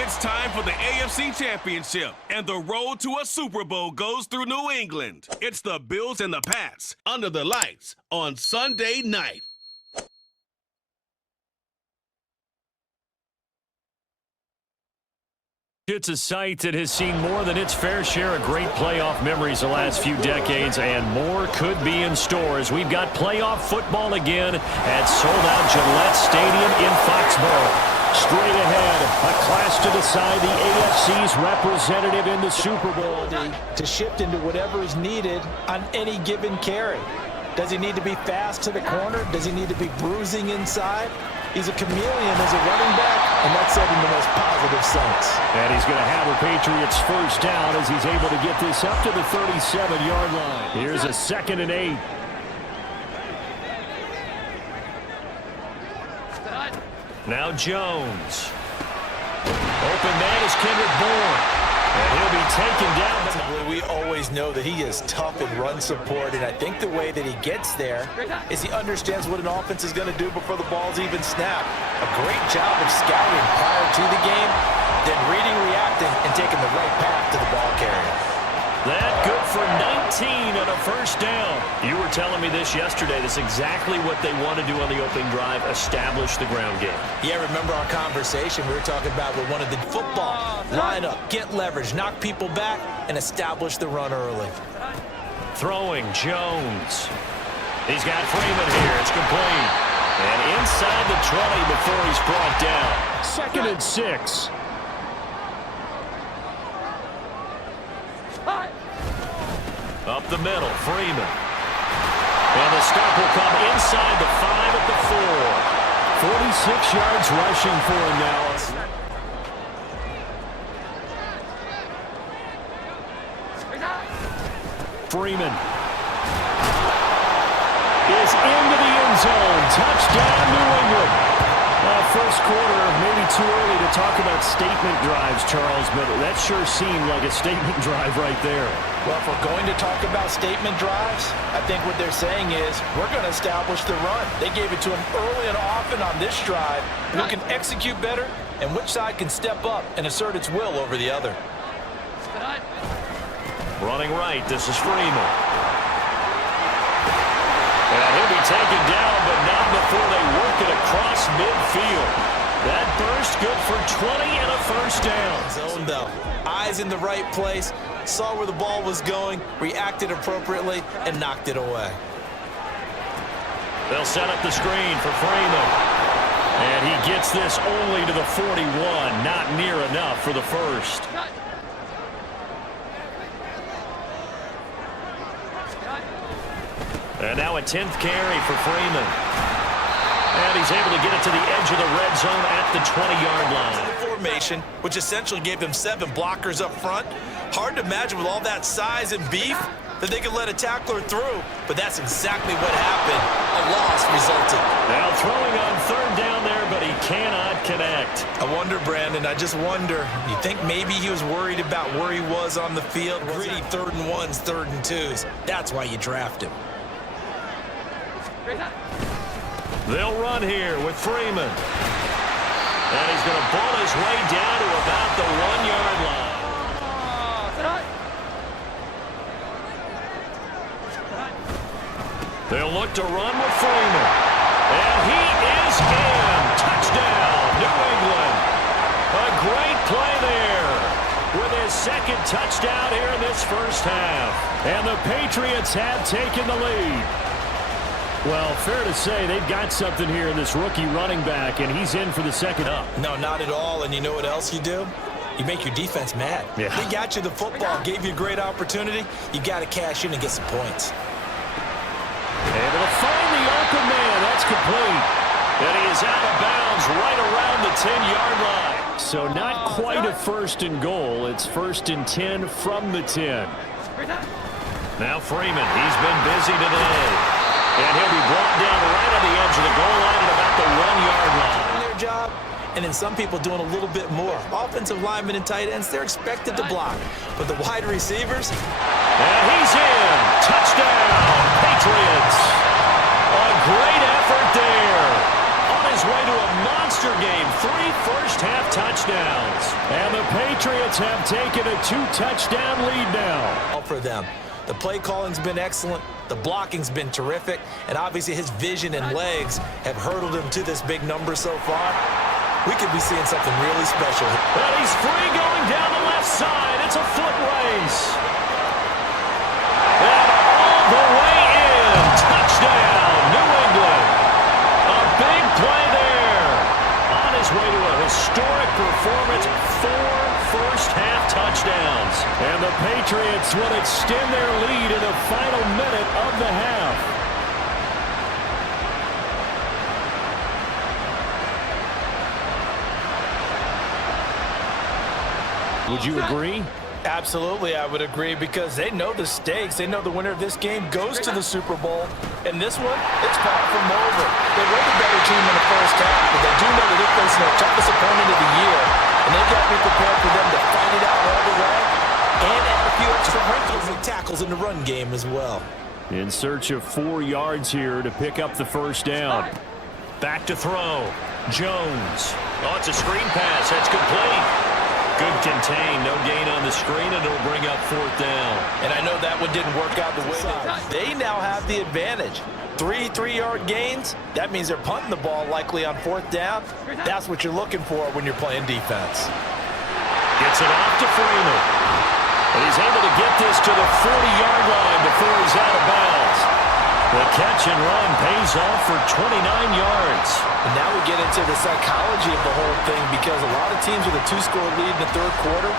It's time for the AFC Championship, and the road to a Super Bowl goes through New England. It's the Bills and the Pats under the lights on Sunday night. It's a site that has seen more than its fair share of great playoff memories the last few decades, and more could be in store as we've got playoff football again at sold-out Gillette Stadium in Foxborough. Straight ahead, a clash to decide the AFC's representative in the Super Bowl. To shift into whatever is needed on any given carry. Does he need to be fast to the corner? Does he need to be bruising inside? He's a chameleon as a running back, and that's said in the most positive sense. And he's going to have a Patriots first down as he's able to get this up to the 37-yard line. Here's a 2nd and 8. Now Jones. Open man is Kendrick Bourne. And he'll be taken down. We always know that he is tough in run support, and I think the way that he gets there is he understands what an offense is going to do before the ball's even snapped. A great job of scouting prior to the game, then reading, reacting, and taking the right path to the ball carrier. That good for 19 on a first down. You were telling me this yesterday. That's exactly what they want to do on the opening drive, establish the ground game. Yeah, remember our conversation? We were talking about we wanted the football, line up, get leverage, knock people back, and establish the run early. Throwing, Jones. He's got Freeman here. It's complete. And inside the 20 before he's brought down. 2nd and 6. Up the middle, Freeman. And the stop will come inside the 5 at the 4. 46 yards rushing for him now. Freeman is into the end zone. Touchdown, New England. First quarter, maybe too early to talk about statement drives, Charles, but that sure seemed like a statement drive right there. Well, if we're going to talk about statement drives, I think what they're saying is we're going to establish the run. They gave it to him early and often on this drive. Who can execute better and which side can step up and assert its will over the other. Running right, this is Freeman. And he'll be taken down, but not before they work it across midfield. That burst good for 20 and a first down. Zone though. Eyes in the right place. Saw where the ball was going, reacted appropriately, and knocked it away. They'll set up the screen for Freeman. And he gets this only to the 41. Not near enough for the first. And now a 10th carry for Freeman. And he's able to get it to the edge of the red zone at the 20-yard line. Formation, which essentially gave them 7 blockers up front. Hard to imagine with all that size and beef that they could let a tackler through, but that's exactly what happened. A loss resulted. Now throwing on 3rd down there, but he cannot connect. I wonder, Brandon, I just wonder, you think maybe he was worried about where he was on the field? Gritty 3rd and 1s, 3rd and 2s. That's why you draft him. They'll run here with Freeman. And he's going to ball his way down to about the 1-yard line. They'll look to run with Freeman. And he is in. Touchdown, New England. A great play there with his 2nd touchdown here in this first half. And the Patriots have taken the lead. Well, fair to say they've got something here in this rookie running back, and he's in for the 2nd up. No, not at all. And you know what else you do? You make your defense mad. Yeah. They got you the football, gave you a great opportunity. You got to cash in and get some points. Able to find the open man. That's complete. And he is out of bounds right around the 10-yard line. So not quite a 1st and goal. It's 1st and 10 from the 10. Now Freeman, he's been busy today. And he'll be brought down right on the edge of the goal line at about the 1-yard line. Their job, and then some people doing a little bit more. Offensive linemen and tight ends, they're expected to block. But the wide receivers... And he's in. Touchdown, Patriots. A great effort there. On his way to a monster game. 3 first-half touchdowns. Patriots have taken a 2-touchdown lead now. For them. The play calling's been excellent. The blocking's been terrific. And obviously his vision and legs have hurdled him to this big number so far. We could be seeing something really special. But he's free going down the left side. It's a foot race. And all the way in. Touchdown, New England. A big play there. On his way to a historic performance. 4 first-half touchdowns. And the Patriots will extend their lead in the final minute of the half. Would you agree? Absolutely, I would agree, because they know the stakes. They know the winner of this game goes to the Super Bowl. And this one, it's far from over. They were the better team in the first half, but they do know that they're facing their toughest opponent of the year. And they've got to be prepared for them to fight it out all the way and add a few extra wrinkles and tackles in the run game as well. In search of 4 yards here to pick up the first down. Back to throw. Jones. Oh, it's a screen pass. That's complete. Good contain. No gain on the screen, and it'll bring up 4th down. And I know that one didn't work out the way they now have the advantage. 3 3-yard gains. That means they're punting the ball likely on 4th down. That's what you're looking for when you're playing defense. Gets it off to Freeman. And he's able to get this to the 40-yard line before he's out of bounds. The catch and run pays off for 29 yards. And now we get into the psychology of the whole thing, because a lot of teams with a 2-score lead in the third quarter,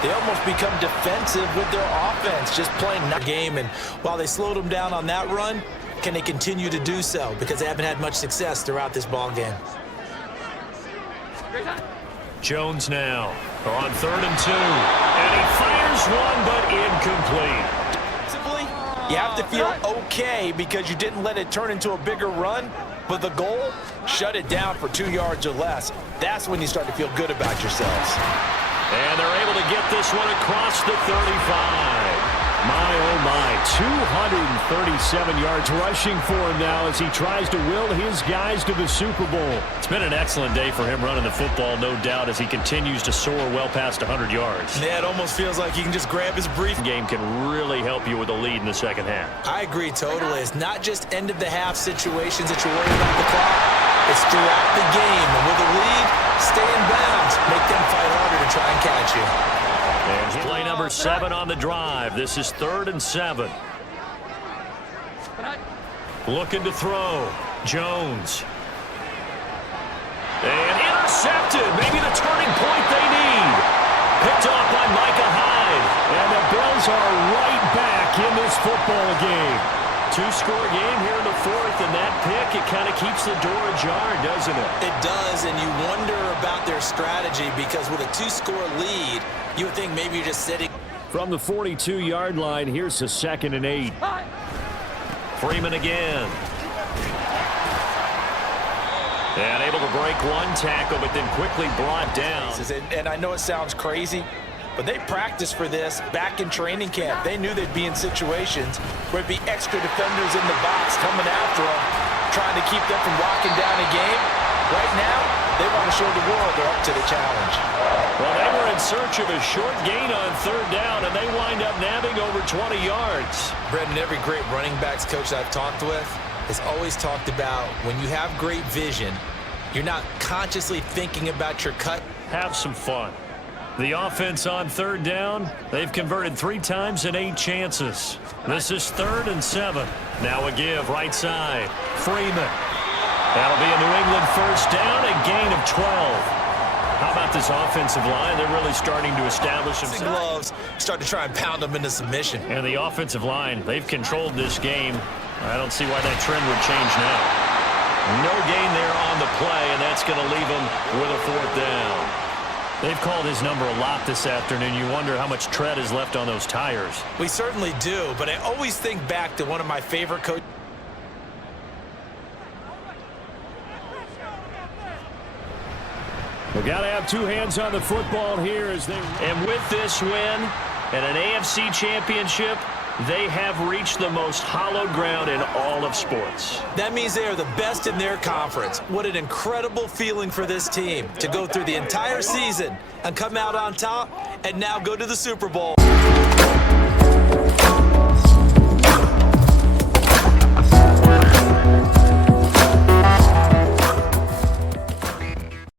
they almost become defensive with their offense, just playing that game. And while they slowed them down on that run, can they continue to do so? Because they haven't had much success throughout this ball game. Jones now on 3rd and 2. And he fires one, but incomplete. You have to feel okay because you didn't let it turn into a bigger run, but the goal, shut it down for 2 yards or less. That's when you start to feel good about yourselves. And they're able to get this one across the 35. My, oh my, 237 yards rushing for him now as he tries to will his guys to the Super Bowl. It's been an excellent day for him running the football, no doubt, as he continues to soar well past 100 yards. Yeah, it almost feels like he can just grab his brief. Game can really help you with a lead in the second half. I agree totally. It's not just end-of-the-half situations that you're worried about the clock. It's throughout the game. And with a lead, stay in bounds. Make them fight harder to try and catch you. And play number 7 on the drive. This is 3rd and 7. Looking to throw. Jones. And intercepted. Maybe the turning point they need. Picked off by Micah Hyde. And the Bills are right back in this football game. 2-score game here in the 4th, and that pick, it kind of keeps the door ajar, doesn't it? It does, and you wonder about their strategy, because with a 2-score lead, you would think maybe you're just sitting. From the 42-yard line, here's a 2nd and 8. Freeman again. And able to break one tackle, but then quickly brought down. And I know it sounds crazy, but they practiced for this back in training camp. They knew they'd be in situations where it'd be extra defenders in the box coming after them, trying to keep them from locking down a game. Right now, they want to show the world they're up to the challenge. Well, they were in search of a short gain on 3rd down, and they wind up nabbing over 20 yards. Brendan, every great running backs coach I've talked with has always talked about when you have great vision, you're not consciously thinking about your cut. Have some fun. The offense on 3rd down, they've converted 3 times in 8 chances. This is 3rd and 7. Now a give, right side. Freeman. That'll be a New England first down, a gain of 12. How about this offensive line? They're really starting to establish themselves. Gloves start to try and pound them into submission. And the offensive line, they've controlled this game. I don't see why that trend would change now. No gain there on the play, and that's going to leave them with a 4th down. They've called his number a lot this afternoon. You wonder how much tread is left on those tires. We certainly do, but I always think back to one of my favorite coaches. We've got to have 2 hands on the football here as they. And with this win and an AFC championship, they have reached the most hallowed ground in all of sports. That means they are the best in their conference. What an incredible feeling for this team to go through the entire season and come out on top and now go to the Super Bowl.